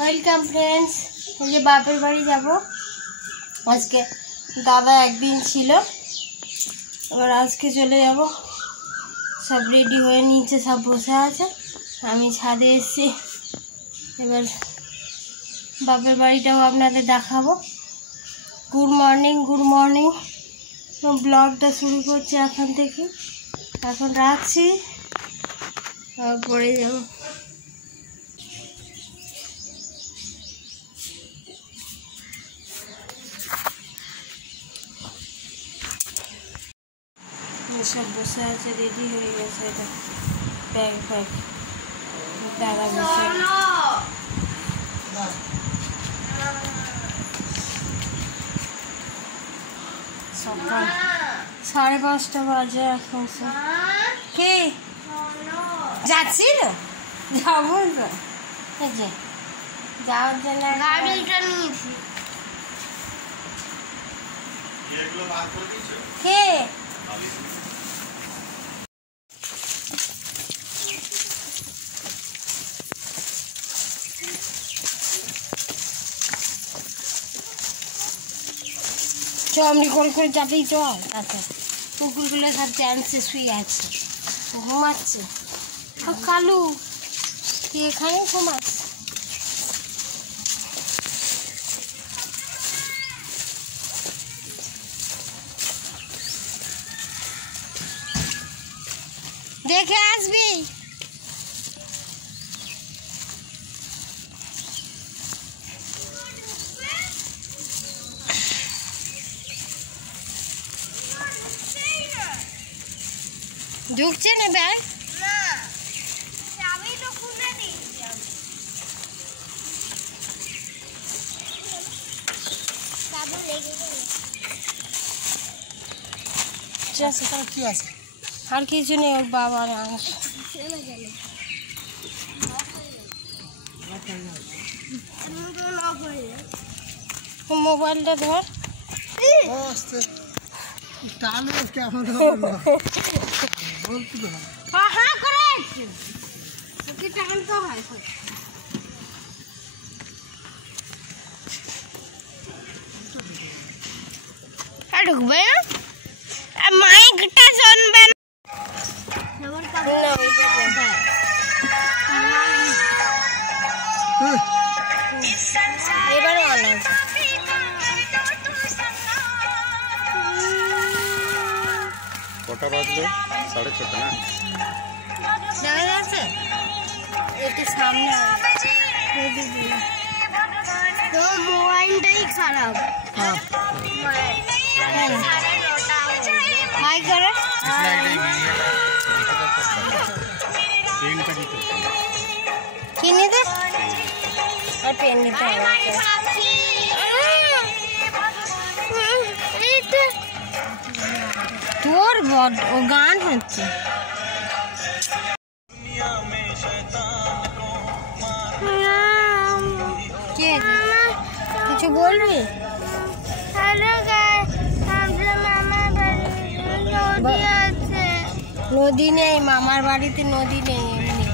Welcome friends. এই যে বাপের বাড়ি যাব আজকে। দাদা একদিন ছিল, এবার আজকে চলে যাব। সব রেডি হয়ে নিচে সব বসে আছে, আমি ছাদে এসেছি। এবার বাপের বাড়িটাও আপনাদের দেখাবো। Good morning, good morning. ব্লগটা শুরু করছি এখন থেকে। এখন রাখছি, পরে যাব। সব বসে আছে, রেডি হয়ে গেছে। এটা ব্যাগ ব্যাগ দাদা বসে। সকাল 5:30 বাজে এখন। কে যাচ্ছিল? যাবো তো, এই যে যাওয়ার জন্য গাড়িটা নিয়েছি। কে আমি কল করে যাবেই চল। আচ্ছা, কুকুরগুলো সব চ্যান্সে শুয়ে আছে, ঘুমাচ্ছে। কালু তুই এখানেই ঘুমাস? দেখে আসবি। ঢুকছে না ব্যাগ? আমি তো খুলে দিয়েছি। কি আছে? আর কিছু নেই, ওর বাবা মোবাইলটা ধর। ঢুকবে মাইকটা শুনবে না। এবার কটা বাজলো? 6:30 না? দেখা যাচ্ছে এটা সামনে। তো মোবাইলটাই খারাপ। হাই করে কিনে দে, আর পেন নিতে হবে। তোর ও গান হচ্ছে। কিছু বলবি? নদী নেই, মামার বাড়িতে নদী নেই, এমনি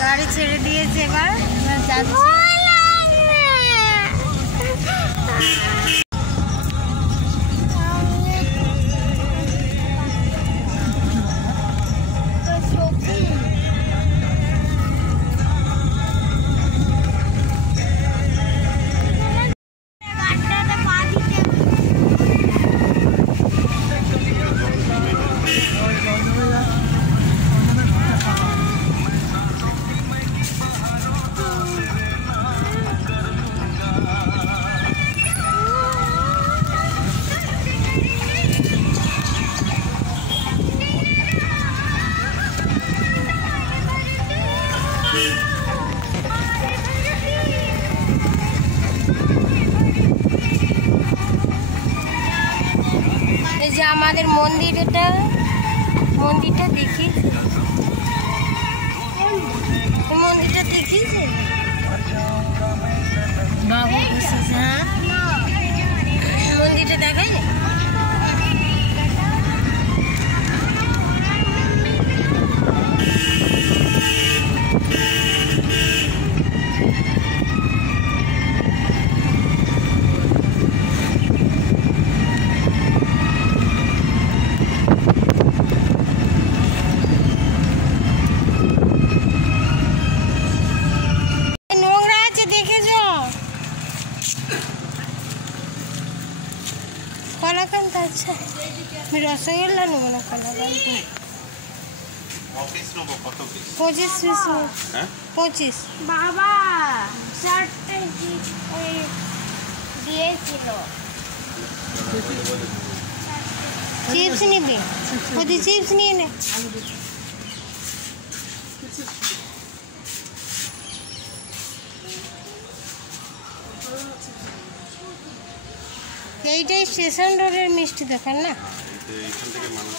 গাড়ি ছেড়ে দিয়েছে। এবার যাচ্ছি। এই যে আমাদের মন্দিরটা দেখিয়েছে, মন্দিরটা দেখিয়েছে বাবু। হ্যাঁ, মন্দিরটা দেখাই। রসগোল্লা নেবো না কালাকান 25 পিস 25 বাবা 4টে দিয়েছিল। চিপস নিবি? ওদি চিপস নিয়ে নে। এইটাই স্টেশন রোডের মিষ্টি দোকান না? এইখান থেকে মানুষ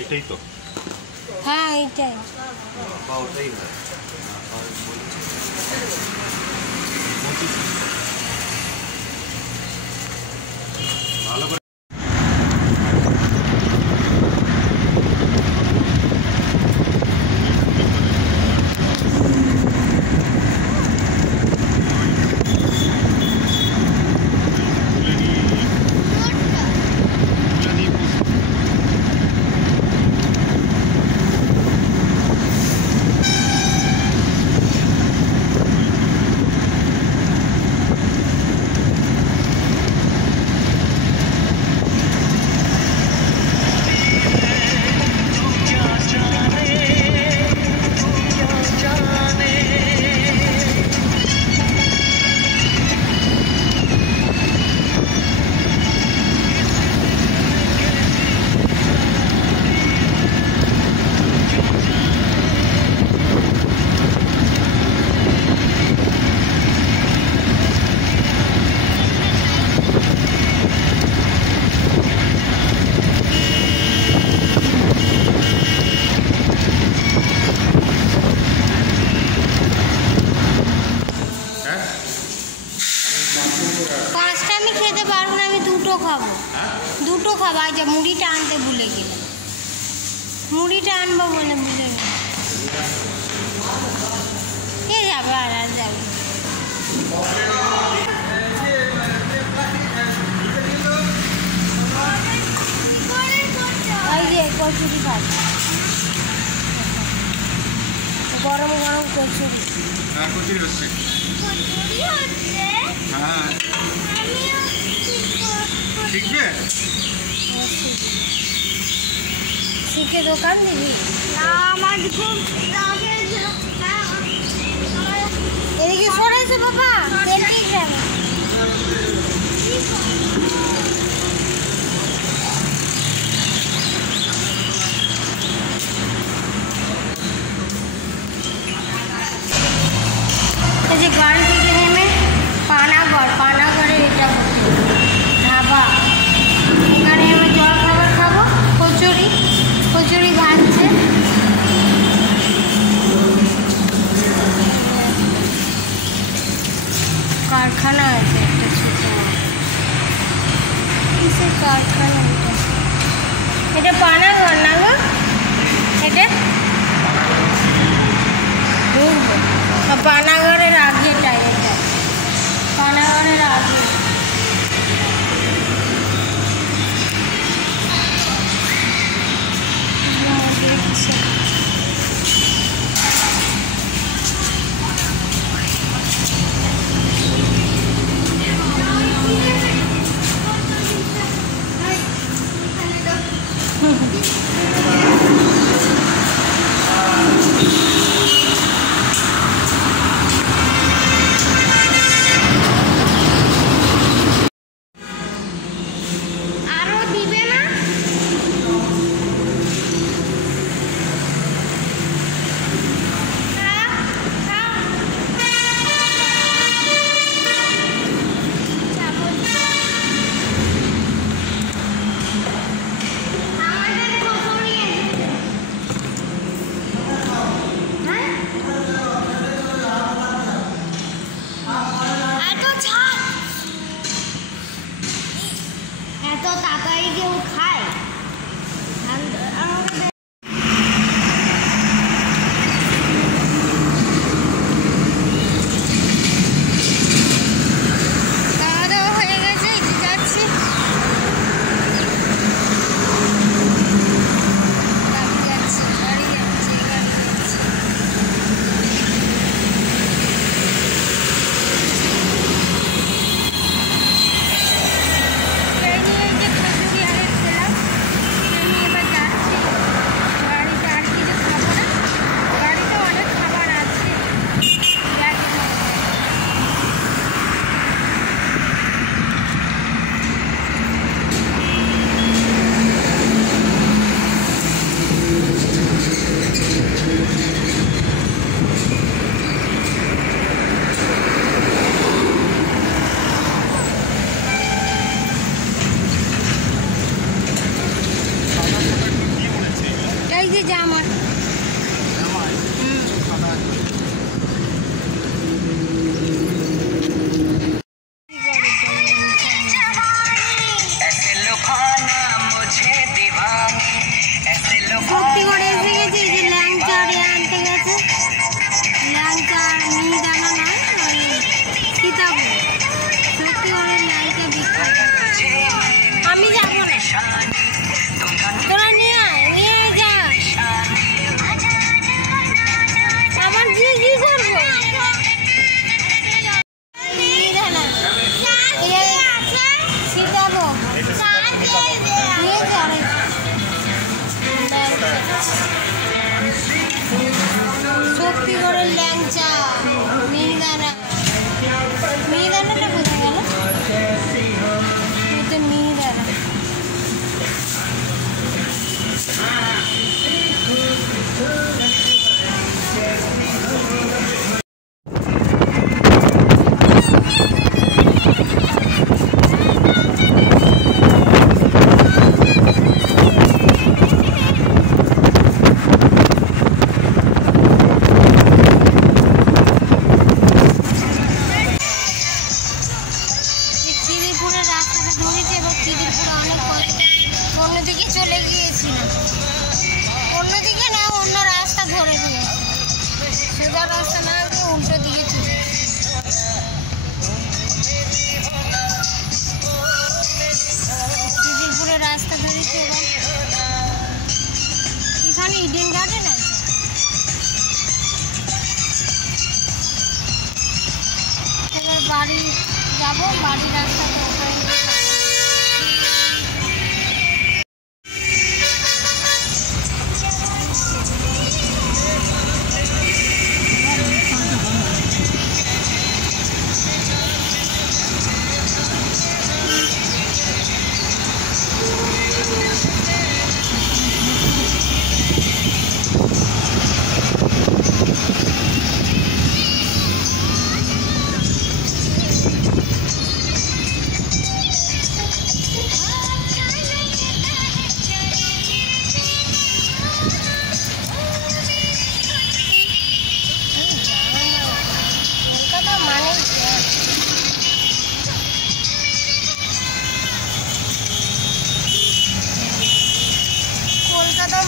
এইটাই তো। হ্যাঁ এইটাই। ওটাই হয় ভালো করে। পাঁচটা আমি খেতে পারবো না, আমি দুটো খাবো। আজ মুড়িটা আনতে ভুলে গেলাম, মুড়িটা আনবো বলে ভুলে গেলাম। কে যাবে আর যাবে? ওই যে কচুরি খাবো, গরম গরম কচুরি। শিখে দোকান দিবি? না আমার খুব এদিকে সরাইছে বাবা, পেন্টিং যাবে। এই যে গাড়ি থেকে নেমে পানাগড়ে এটা ধাবা, এখানে আমি জল খাবার খাবো। কচুরি ভাজছে। কারখানা আছে একটা ছোট, শক্তিগড়ের ল্যাংচা মিহিদানা মিহিদানাটা কোথায় গেল? এটা মিহিদানা। খিদিরপুরের রাস্তাটা ধরেছে এবং খিদিরপুরে অনেক অন্যদিকে চলে গিয়েছিলাম, অন্যদিকে না অন্য রাস্তা ধরে নিয়েছে, সোজা রাস্তা না গিয়ে উল্টো দিকে চলে খিদিরপুরের রাস্তা ধরেছে। এখানে ইডেন গার্ডেন আছে। এবার বাড়ি যাবো, বাড়ির রাস্তাটা ওখানে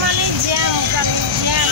মানে জ্যাম, কারণ জ্যাম।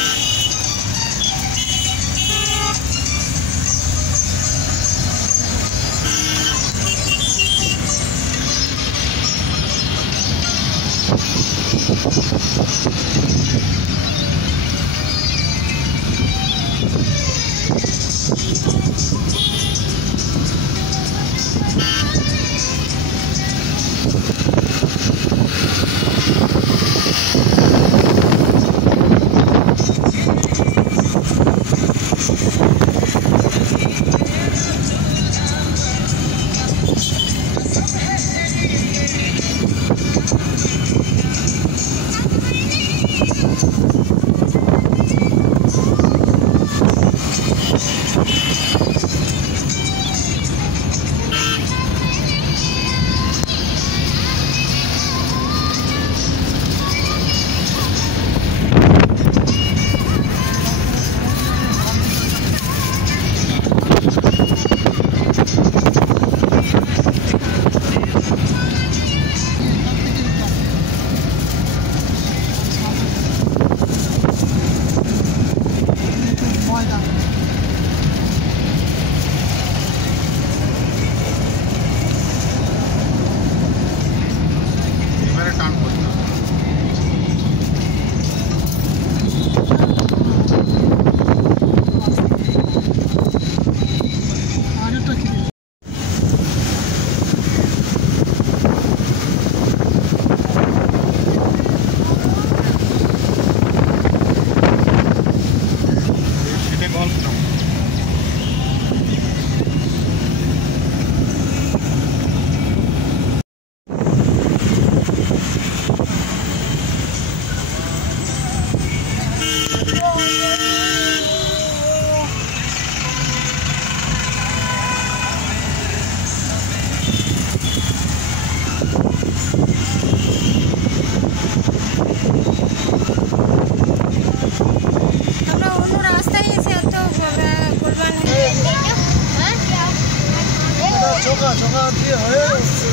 জোকা দিয়ে হয়ে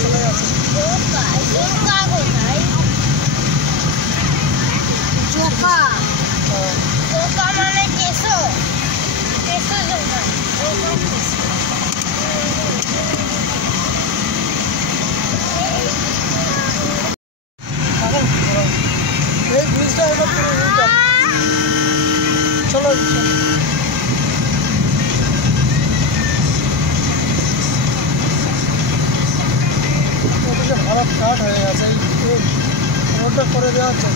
চলে যাচ্ছে। জোকা জোকা মানে কেশো, কেশো জোকা, জোকা কেশো। এই ব্রিজটা হলো পুরো রুটটা। চলো ওদিকে ভালো ফ্ল্যাট হয়ে গেছে, এই রোডটা করে দেওয়া হচ্ছে।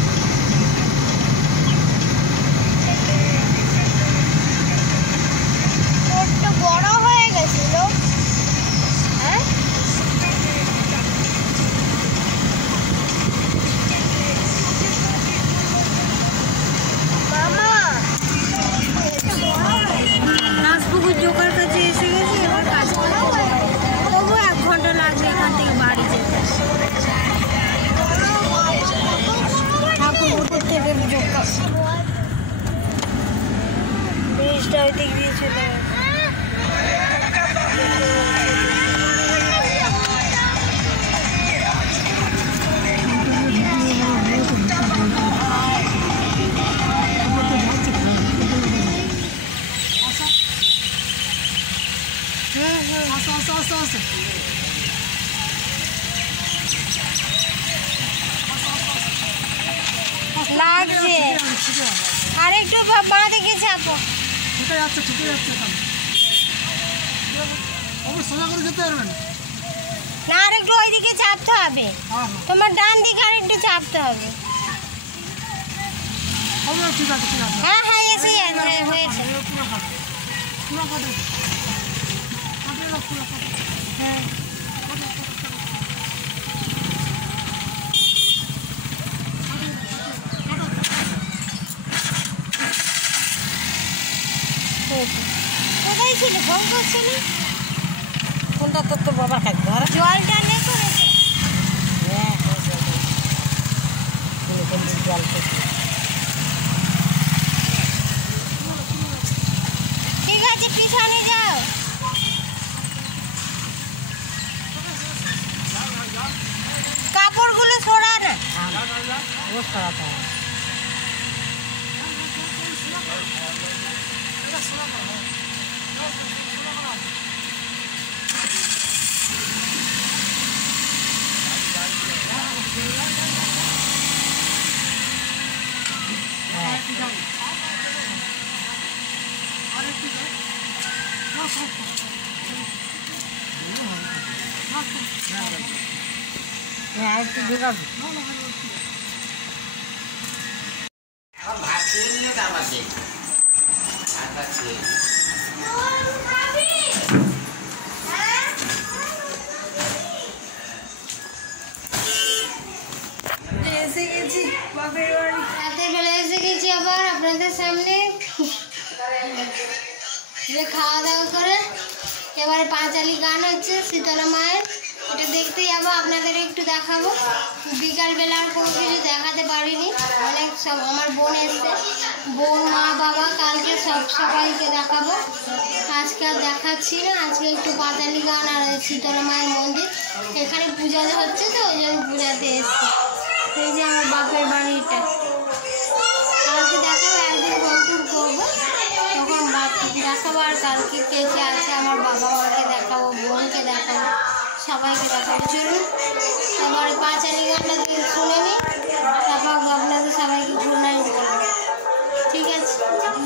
বাসটা ওই দিক দিয়ে চলে গেছে। লাগছে আর একটু বাঁ দিকে চাপো। ঠিকই যাচ্ছে সোজা করে যেতে পারবেন না আর একটু ওইদিকে চাপতে হবে, তোমার ডান দিকে আর একটু চাপতে হবে। ঠিক আছে হ্যাঁ হ্যাঁ এসে যাচ্ছে, হয়েছে। হ্যাঁ কোথায় ছিল? ফোন করছিল কোনটা তো বাবার কাছে ধর জলটা নেই করেছে। জল ঠিক আছে পিছনে যাও। কাপড়গুলো সরা না। ও সরাতে হবে। আর একটু ঢুকাবি। এসে গেছি বাপের বাড়ি, রাতের বেলা এসে গেছি আবার আপনাদের সামনে। খাওয়া দাওয়া করে এবারে পাঁচালি গান হচ্ছে শীতলা মায়ের, এটা দেখতে যাবো, আপনাদের একটু দেখাবো। বিকালবেলা আর কোনো কিছু দেখাতে পারিনি, অনেক সব আমার বোন এসছে, বোন মা বাবা কালকে সবাইকে দেখাবো। আজকে আর দেখাচ্ছি না, আজকে একটু পাঁচালি গান আর শীতলা মায়ের মন্দির এখানে পূজা হচ্ছে, তো ওই জন্য পূজাতে এসছে। এই যে আমার বাপের বাড়িটা, কালকে দেখাবো, একদিন কন্ট্রোল করবো, তখন দেখাবো। আর কালকে কে কে আছে আমার বাবা মাকে দেখাবো, বোনকে দেখাবো, সবাইকে দেখাবো। চলুন এবারে পাঁচালি গানটা শুনে নিই, তারপর আপনাদের সবাইকে গুড নাইট বলবো। ঠিক আছে চলুন।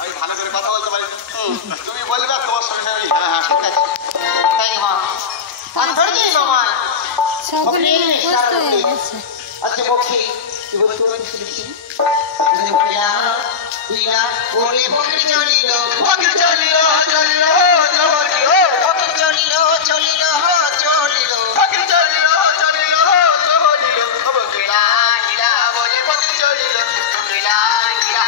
আমি ভালো করে কথা বলতে পারি, তুমি বলবে তোমার সঙ্গে আমি হ্যাঁ হ্যাঁ ঠিক আছে তাই মা আর ধরে দিই মামা সকলে মুখস্থ হয়ে গেছে। আজকে পক্ষে কি বলতে শুনেছি মানে প্রিয়া প্রিয়া বলে পক্ষে চলিল পক্ষে চলিল চলিল চলিল পক্ষে চলিল চলিল চলিল পক্ষে চলিল চলিল চলিল বকলা গিলা বলে পক্ষে চলিল বকলা গিলা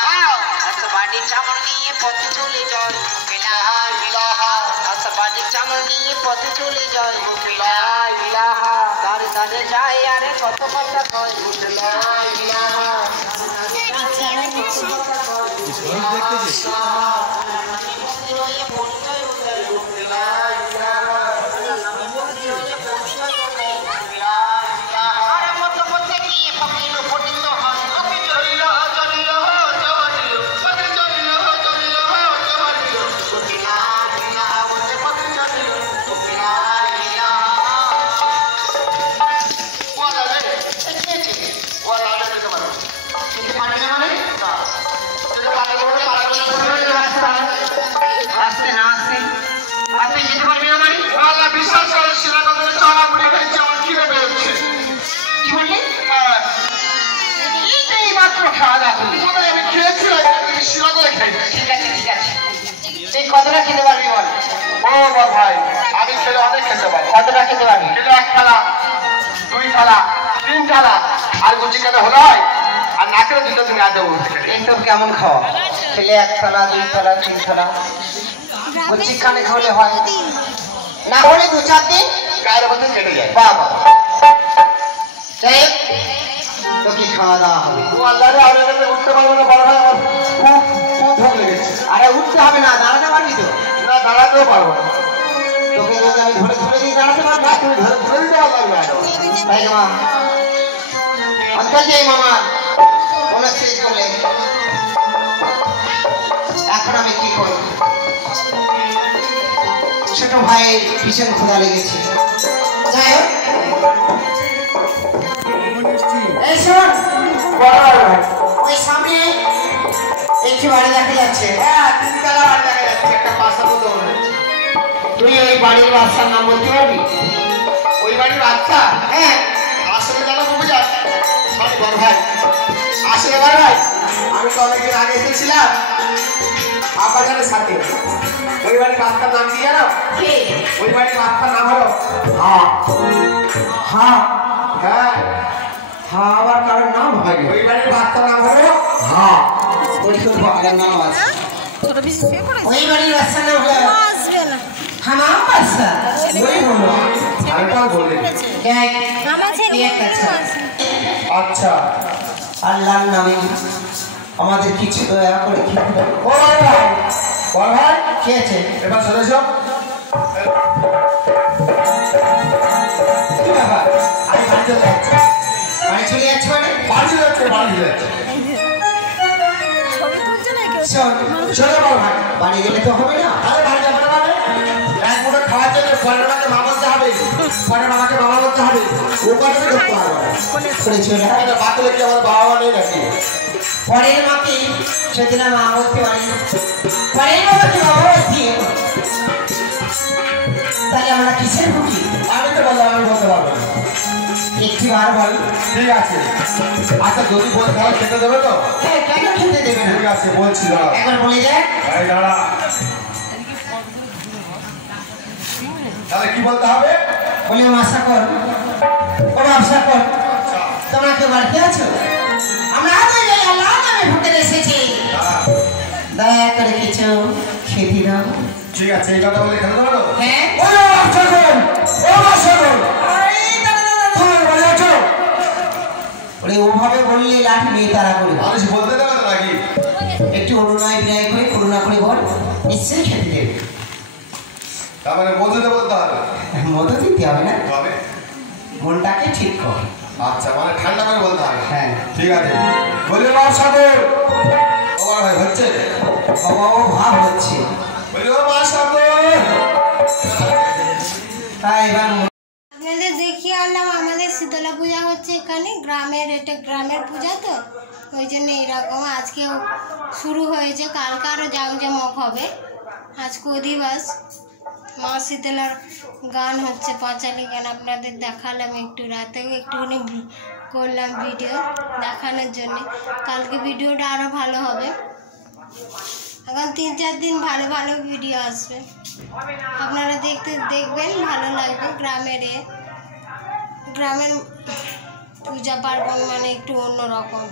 আজ বাড়ি চামড় নিয়ে পথে চলে যায় বকলা গিলা আজ বাড়ি চামড় নিয়ে পথে চলে যায় বকলা গিলা দাঁড়ে দাঁড়ে যায় আরে কত কথা কয় বকলা গিলা কতটা খেতে পারবি বল? ও ভাই আমি খেলে অনেক খেতে পারি। কতটা খেতে পারবি? খেলে 1 থালা 2 থালা 3 থালা আর গুচি কেন হলো হয় আর না খেলে 2 তুমি আর দেবো। এইসব কেমন খাওয়া? খেলে 1 থালা 2 থালা 3 থালা গুচি কানে খাওয়ালে হয় না, হলে 2-4 দিন গায়ের মধ্যে কেটে যায়। বাবা তো তোকে খাওয়া দাওয়া হবে। ও আল্লাহ রে, আমি এখানে উঠতে পারবো না, বড় ভাই আমার খুব খুব ভোগ লেগেছে। আরে উঠতে হবে না, দাঁড়াতে পারবি তো? না, দাঁড়াতেও পারবো না। তোকে যদি আমি ধরে ধরে দিই দাঁড়াতে পারবি না, তুমি ধরে ধরে দিতে ভালো লাগবে আরো। তাই মা আজকাল যে মামা মনে শেষ করলে এখন আমি কি করি? ছোট ভাই ভীষণ ক্ষুধা লেগেছে। যাই হোক, এই শোন, ওই সামনে একটি বাড়ি দেখা যাচ্ছে। হ্যাঁ, তিনতলা বাড়ি দেখা যাচ্ছে, একটা পাশা মতো মনে হচ্ছে। তুই ওই বাড়ির বাচ্চার নাম বলতে পারবি? ওই বাড়ির বাচ্চা হ্যাঁ, আসলে জানো বুঝা, সরি বড় ভাই, আসলে বড় ভাই আমি তো অনেকদিন আগে এসেছিলাম আব্বাজানের সাথে। ওই বাড়ির বাচ্চার নাম কি জানো? কে? ওই বাড়ির বাচ্চার নাম হলো হ্যাঁ হ্যাঁ হ্যাঁ, হ্যাঁ, আবার কারোর নাম হয় ওই বাড়ির বাচ্চার নাম হলো হ্যাঁ, ওই তো বাবার নাম আছে। ছোট বেশি শুয়ে পড়েছে ওই বাড়ির বাচ্চার নাম হলো আসবে না হামাম বাচ্চা। ওই হলো আরেকবার বলে। দেখ, আমার ছেলে দেখ বাচ্চা। আচ্ছা, আল্লাহর নামে আমাদের কিছু দয়া করে খেতে দাও। ও বড় ভাই, বড় ভাই কি আছে? এবার চলে এসো। কি ব্যাপার? আমি বাড়িতে যাচ্ছি। বাড়ি চলে যাচ্ছে মানে? বাড়ি চলে যাচ্ছে, বাড়ি চলে যাচ্ছে। ছবি তুলছে না কেউ শোন, চলো বড় ভাই, বাড়ি গেলে তো হবে না। তাহলে বাড়ি যাবে না মানে? এক মুঠো খাওয়ার জন্য পরের মাকে মা বলতে হবে, পরের মাকে বাবা বলতে হবে, ও কথা করতে পারবো না। করে চলে আয়। এটা বাতিলে কি আমার বাবা মা নেই নাকি? পরের মাকে যদি না মা বলতে পারি, পরের মাকে বাবা বলতে, তাহলে আমরা কিসের ভুগি? আমি তো বললাম আমি বলতে পারবো না। একটি বার বল। ঠিক আছে, আচ্ছা যদি বল খাওয়া খেতে দেবে তো? হ্যাঁ, কেন খেতে দেবে না? ঠিক আছে, বলছি দাঁড়া। একবার বলে দেখ। ভাই দাঁড়া, তাহলে কি বলতে হবে? বলে মাসা কর, ও ব্যবসা কর। তোমরা কেউ বাড়িতে আছো? আমরা আজই এই আল্লাহর নামে ভুতে এসেছি, দাঁড়া। দয়া করে কিছু খেতে দাও। ঠিক আছে, এই কথা বলে খেতে দেবে তো? হ্যাঁ, ও ব্যবসা কর, ও ব্যবসা কর। তুমি বলে আছো? ওরে ওভাবে বললে লাঠি নিয়ে তারা করে। মানুষ বলতে দেবে তো নাকি? একটু অনুনয় বিনয় করে করুণা করে বল, নিশ্চয়ই খেতে দেবে। তার মানে বলতে বলতে হবে। মতো দিতে হবে না, তবে মনটাকে ঠিক কর। আচ্ছা, মানে ঠান্ডা করে বলতে হবে। হ্যাঁ, ঠিক আছে, বলে ব্যবসা কর। ও বড় ভাই হচ্ছে? বাবাও ভাব হচ্ছে। বলে ও ব্যবসা কর। তাই এবার আপনাদের দেখিয়ে আনলাম, আমাদের শীতলা পূজা হচ্ছে এখানে গ্রামের, এটা গ্রামের পূজা তো ওই জন্য এরকম আজকেও শুরু হয়েছে, কালকে আরও জাঁকজমক হবে। আজকে অধিবাস, মা শীতলার গান হচ্ছে, পাঁচালি গান আপনাদের দেখালাম, একটু রাতেও একটুখানি করলাম ভিডিও দেখানোর জন্যে। কালকে ভিডিওটা আরও ভালো হবে, এখন 3-4 দিন ভালো ভালো ভিডিও আসবে, আপনারা দেখবেন, ভালো লাগবে। গ্রামের পূজা পার্বণ মানে একটু অন্যরকম।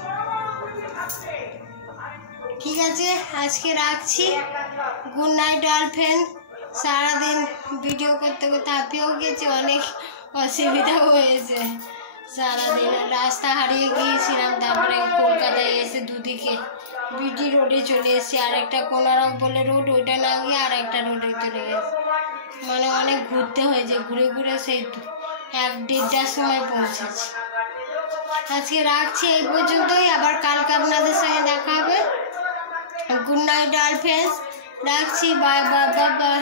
ঠিক আছে, আজকে রাখছি। Good night all friend. সারাদিন ভিডিও করতে করতে হাঁপিয়েও গেছি, অনেক অসুবিধাও হয়েছে। সারাদিন রাস্তা হারিয়ে গিয়েছিলাম, তারপরে কলকাতায় এসে দুদিকে বিটি রোডে চলে এসেছি, আর একটা কোনারক বলে রোড, ওইটা না গিয়ে আর একটা রোডে চলে গেছি। মানে অনেক ঘুরতে হয়েছে, ঘুরে ঘুরে সেই 1-1.5টার সময় পৌঁছেছি। আজকে রাখছি এই পর্যন্তই, আবার কালকে আপনাদের সঙ্গে দেখা হবে। গুড নাইট অল ফ্রেন্ডস, রাখছি, বাই বাই বাই বাই।